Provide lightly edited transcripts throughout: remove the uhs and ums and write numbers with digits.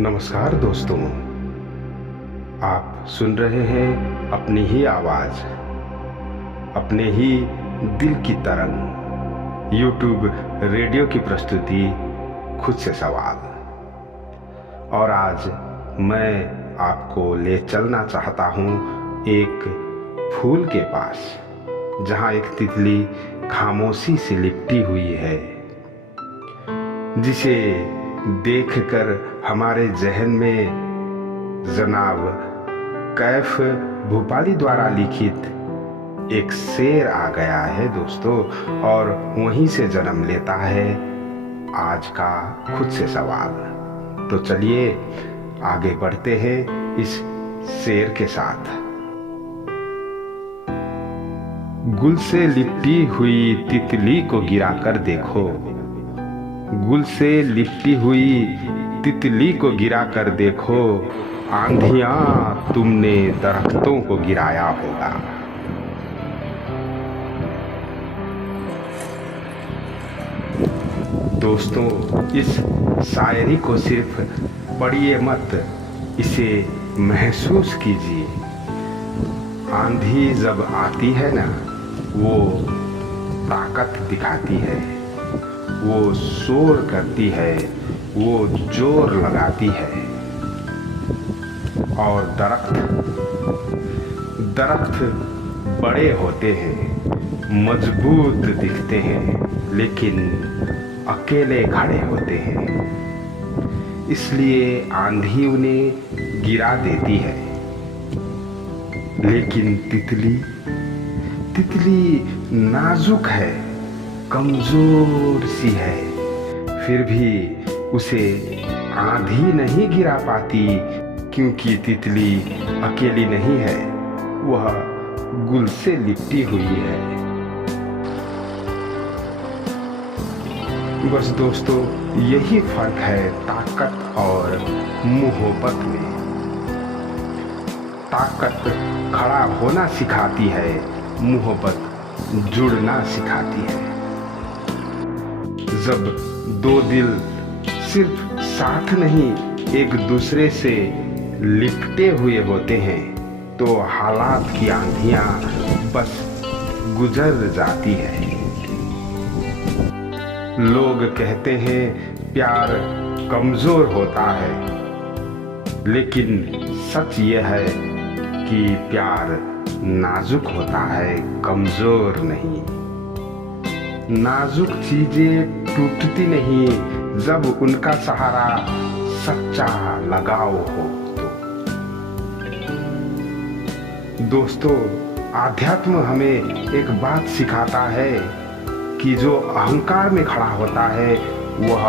नमस्कार दोस्तों, आप सुन रहे हैं अपनी ही आवाज़, अपने ही दिल की तरंग, यूट्यूब रेडियो की प्रस्तुति खुद से सवाल। और आज मैं आपको ले चलना चाहता हूँ एक फूल के पास, जहाँ एक तितली खामोशी से लिपटी हुई है, जिसे देखकर हमारे जहन में जनाब कैफ भूपाली द्वारा लिखित एक शेर आ गया है दोस्तों, और वहीं से जन्म लेता है आज का खुद से सवाल। तो चलिए आगे बढ़ते हैं इस शेर के साथ। गुल से लिपटी हुई तितली को गिराकर देखो, गुल से लिपटी हुई तितली को गिरा कर देखो, आंधियां तुमने दरख्तों को गिराया होगा। दोस्तों, इस शायरी को सिर्फ पढ़िए मत, इसे महसूस कीजिए। आंधी जब आती है ना, वो ताकत दिखाती है, वो शोर करती है, वो जोर लगाती है। और दरख्त बड़े होते हैं, मजबूत दिखते हैं, लेकिन अकेले खड़े होते हैं, इसलिए आंधी उन्हें गिरा देती है। लेकिन तितली नाजुक है, कमजोर सी है, फिर भी उसे आंधी नहीं गिरा पाती, क्योंकि तितली अकेली नहीं है, वह गुल से लिपटी हुई है। बस दोस्तों, यही फर्क है ताकत और मोहब्बत में। ताकत खड़ा होना सिखाती है, मोहब्बत जुड़ना सिखाती है। जब दो दिल सिर्फ साथ नहीं, एक दूसरे से लिपटे हुए होते हैं, तो हालात की आंधियां बस गुजर जाती है। लोग कहते हैं प्यार कमजोर होता है, लेकिन सच ये है कि प्यार नाजुक होता है, कमजोर नहीं। नाजुक चीजें टूटती नहीं जब उनका सहारा सच्चा लगाव हो तो। दोस्तों, आध्यात्म हमें एक बात सिखाता है कि जो अहंकार में खड़ा होता है वह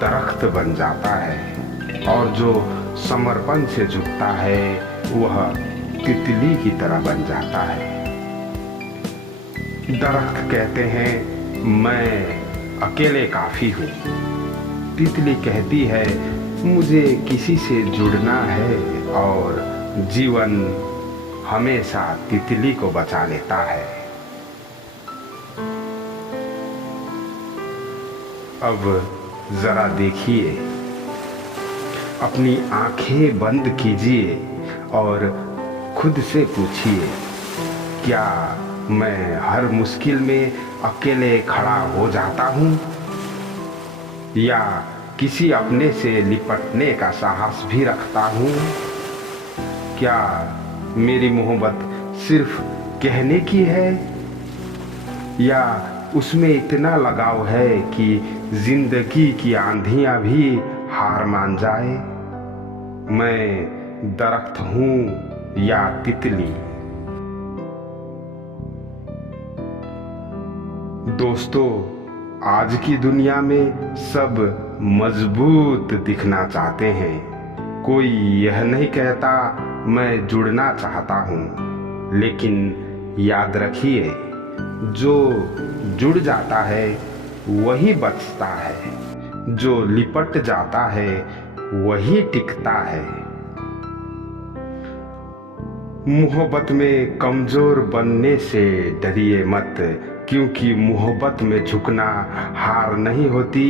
दरख्त बन जाता है, और जो समर्पण से झुकता है वह तितली की तरह बन जाता है। दरख्त कहते हैं मैं अकेले काफी हूँ, तितली कहती है मुझे किसी से जुड़ना है, और जीवन हमेशा तितली को बचा लेता है। अब जरा देखिए, अपनी आंखें बंद कीजिए और खुद से पूछिए, क्या मैं हर मुश्किल में अकेले खड़ा हो जाता हूँ, या किसी अपने से लिपटने का साहस भी रखता हूँ? क्या मेरी मोहब्बत सिर्फ कहने की है, या उसमें इतना लगाव है कि जिंदगी की आंधियां भी हार मान जाए? मैं दरख्त हूँ या तितली? दोस्तों, आज की दुनिया में सब मजबूत दिखना चाहते हैं। कोई यह नहीं कहता मैं जुड़ना चाहता हूँ, लेकिन याद रखिए, जो जुड़ जाता है वही बचता है, जो लिपट जाता है वही टिकता है। मोहब्बत में कमजोर बनने से डरिए मत, क्योंकि मोहब्बत में झुकना हार नहीं होती,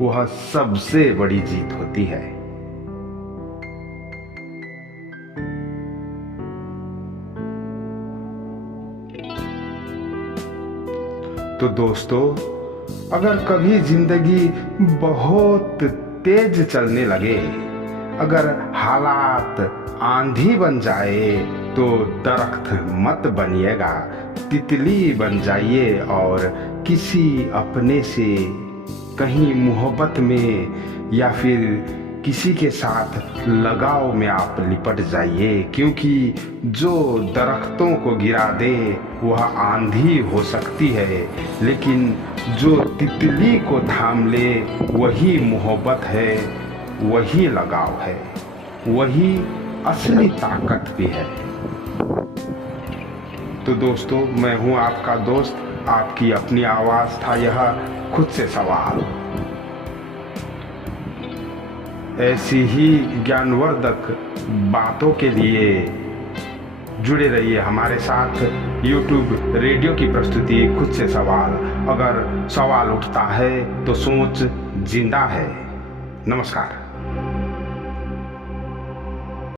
वह सबसे बड़ी जीत होती है। तो दोस्तों, अगर कभी जिंदगी बहुत तेज चलने लगे, अगर हालात आंधी बन जाए, तो दरख्त मत बनिएगा, तितली बन जाइए और किसी अपने से कहीं मोहब्बत में या फिर किसी के साथ लगाव में आप लिपट जाइए, क्योंकि जो दरख्तों को गिरा दे वह आंधी हो सकती है, लेकिन जो तितली को थाम ले वही मोहब्बत है, वही लगाव है, वही असली ताकत भी है। तो दोस्तों, मैं हूं आपका दोस्त, आपकी अपनी आवाज था यह खुद से सवाल। ऐसी ही ज्ञानवर्धक बातों के लिए जुड़े रहिए हमारे साथ। YouTube रेडियो की प्रस्तुति खुद से सवाल। अगर सवाल उठता है तो सोच जिंदा है। नमस्कार।